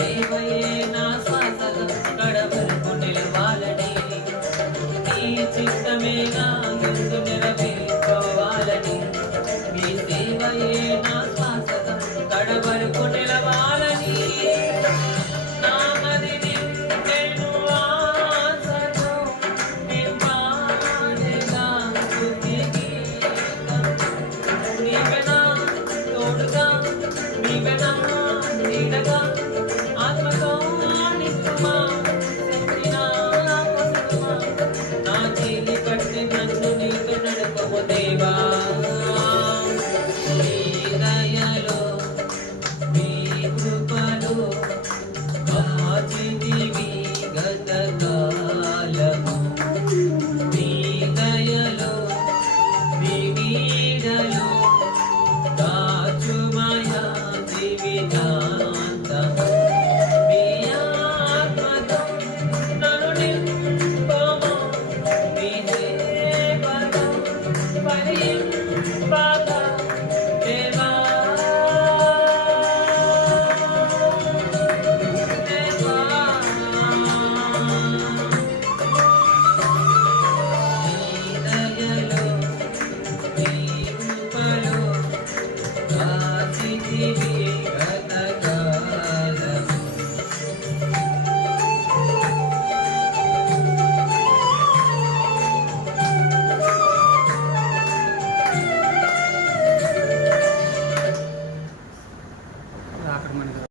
దేవయే నా శ్వాసలు కడ వరకు నిలవాలని. నీ చిత్తమే నా ఎందు నెరవేర్చుకోవాలని. మీ సేవయే నా శ్వాసలు కడ వరకు నిల